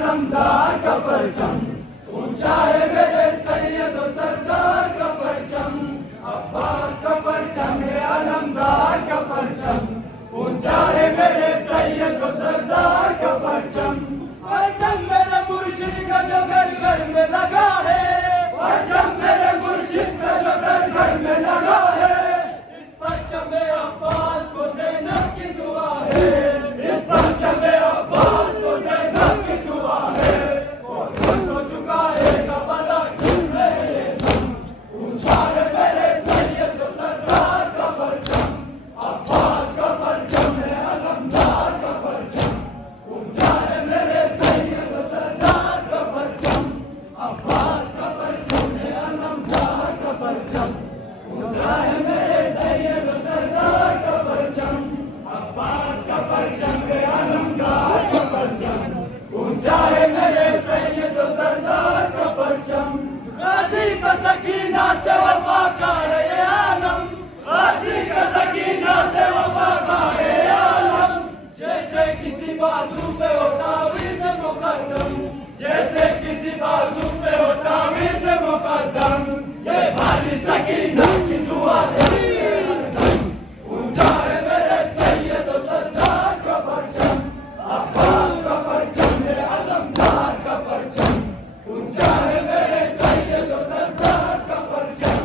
आलमदार का परचम, ऊंचा है मेरे सैयद सरदार का परचम। अब्बास का परचम है आलमदार का परचम, ऊंचा है मेरे सैयद सरदार का परचम। परचम मेरे मुर्शिद का जो घर घर में लगा है, परचम मेरे मुर्शिद का जो घर घर में लगा है। इस परचम में अब्बास को ज़ैनब की दुआ है, इस परचम में अब्बास को ज़ैनब की दुआ है। और उनको झुकाएगा भला क्यों रहे हम, ऊंचा है मेरे सैयद सरदार का परचम। अब्बास का परचम है आलमदार का परचम, ऊंचा है मेरे सैयद सरदार का परचम। अब्बास का परचम है आलमदार का परचम, ऊंचा है मेरे सैयद सरदार का परचम। अब्बास का परचम है आलमदार का परचम, ऊंचा है मेरे सैयद सरदार का परचम। गाजी का सकीना से वफा का है ये आलम, गाजी का सकीना से वफा का है ये आलम। जैसे किसी बाजू पे हो तावीज़ मुकद्दम, जैसे किसी बाजू पे हो तावीज़ मुकद्दम। ये भाली सकीना की दुआ से ऊंचा है मेरे सैयद सरदार का परचम। अब्बास का परचम है आलमदार का परचम, ऊंचा है मेरे सैयद सरदार का परचम।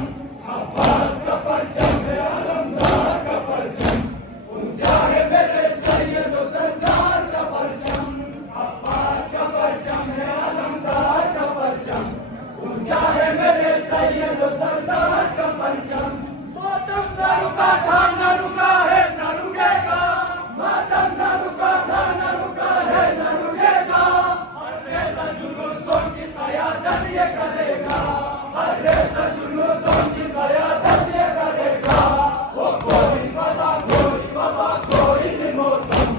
अब्बास का परचम है आलमदार का परचम, ऊंचा है मेरे सैयद सरदार का परचम। अब्बास का परचम है आलमदार का परचम, ऊंचा है मेरे सैयद सरदार का परचम। मातम न रुका था न रुका है न रुकेगा, मातम न रुका था न रुका है न रुकेगा। हर रेज़ा जुलूसों की क़यादत ये करेगा, हर रेज़ा जुलूसों की क़यादत ये करेगा। वो कोई वबा कोई वबा कोई भी मौसम,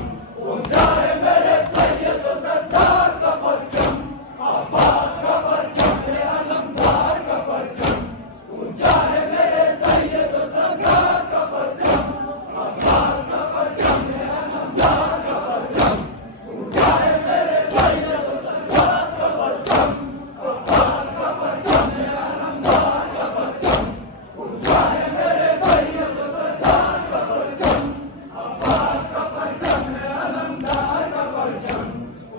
ऊंचा है मेरे सैयद सरदार का परचम। अब्बास का परचम है आलमदार का परचम, ऊंचा है मेरे सैयद सरदार का परचम। अब्बास का परचम है आलमदार का परचम, ऊंचा है मेरे सैयद सरदार का परचम। अब्बास का परचम है आलमदार का परचम, ऊंचा है मेरे सैयद सरदार का परचम। अब्बास का परचम है आलमदार का परचम,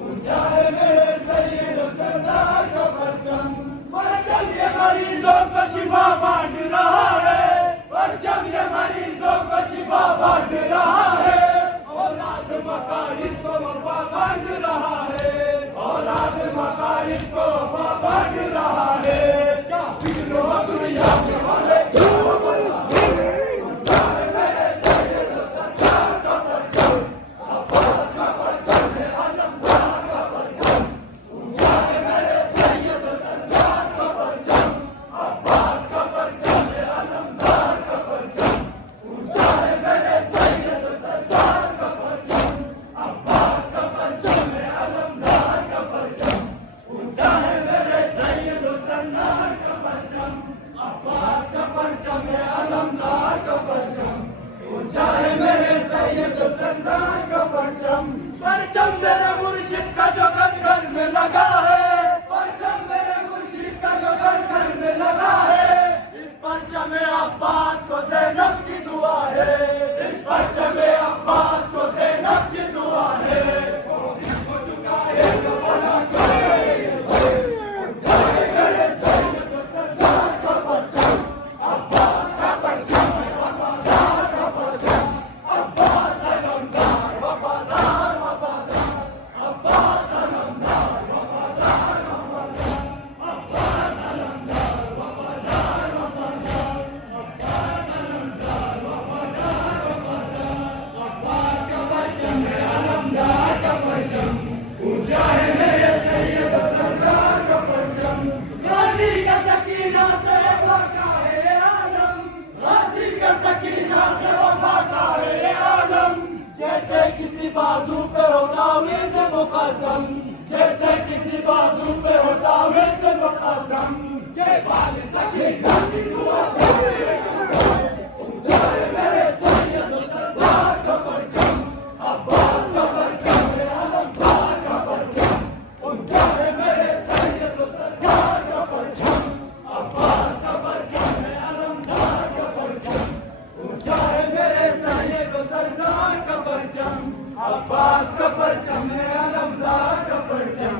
ऊंचा है मेरे सैयद सरदार का परचम। परचम ये मरीजों को शिफा बांट रहा है, परचम ये मरीजों को शिफा बांट रहा है। औलाद मकारिस को वफा बांट रहा है, औलाद मकारिस को वफा बांट रहा है। क्या फिक्र हो दुनिया के वाले, क्या हो बला है, ऊंचा है मेरे सैयद सरदार का परचम। अब्बास का परचम है आलमदार का परचम, ऊंचा है मेरे सैयद सरदार का परचम। अब्बास का परचम है आलमदार का परचम, ऊंचा है मेरे सैयद सरदार का परचम। अब्बास का परचम है आलमदार का परचम, ऊंचा है मेरे सैयद सरदार का परचम। अब्बास का परचम है आलमदार का परचम, ऊंचा है मेरे सैयद सरदार का परचम। परचम मेरे मुर्शिद का जो घर घर में लगा है, परचम मेरे मुर्शिद का जो घर घर में लगा है। इस परचम में अब्बास को ज़ैनब की दुआ है, इस परचम में अब्बास को ज़ैनब की दुआ है। और इसको झुकाएगा भला क्यों रहे हम, ऊंचा है मेरे सैयद सरदार का परचम। अब्बास का परचम है वफादार का परचम, अब्बास आलमदार वफादार वफादार। अब्बास आलमदार वफादार वफादार, अब्बास आलमदार वफादार वफादार। अब्बास आलमदार वफादार वफादार। अब्बास का परचम है आलमदार का परचम, ऊंचा है मेरे सैयद सरदार का परचम। गाजी का सकीना से वफा का है ये आलम, गाजी का सकीना से वफा का है ये आलम। जैसे किसी बाजू पे हो तावीज़ मुकद्दम, जैसे किसी बाजू पे हो तावीज़ मुकद्दम। ये भाली सकीना की दुआ से ऊंचा है मेरे सैयद सरदार का परचम। अब्बास का परचम है आलमदार का परचम, ऊंचा अब्बास का परचम है अलमदार का परचम,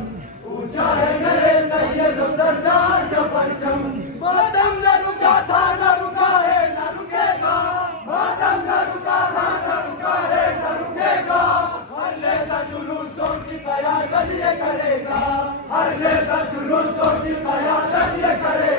ऊंचा है मेरे सैयद सरदार का परचम। मातम न रुका था न रुका है न रुकेगा, मातम न रुका था न रुका है न रुकेगा। हर लहजा जुलूसों की कयादत ये करेगा, हर लहजा जुलूसों की कयादत ये करेगा।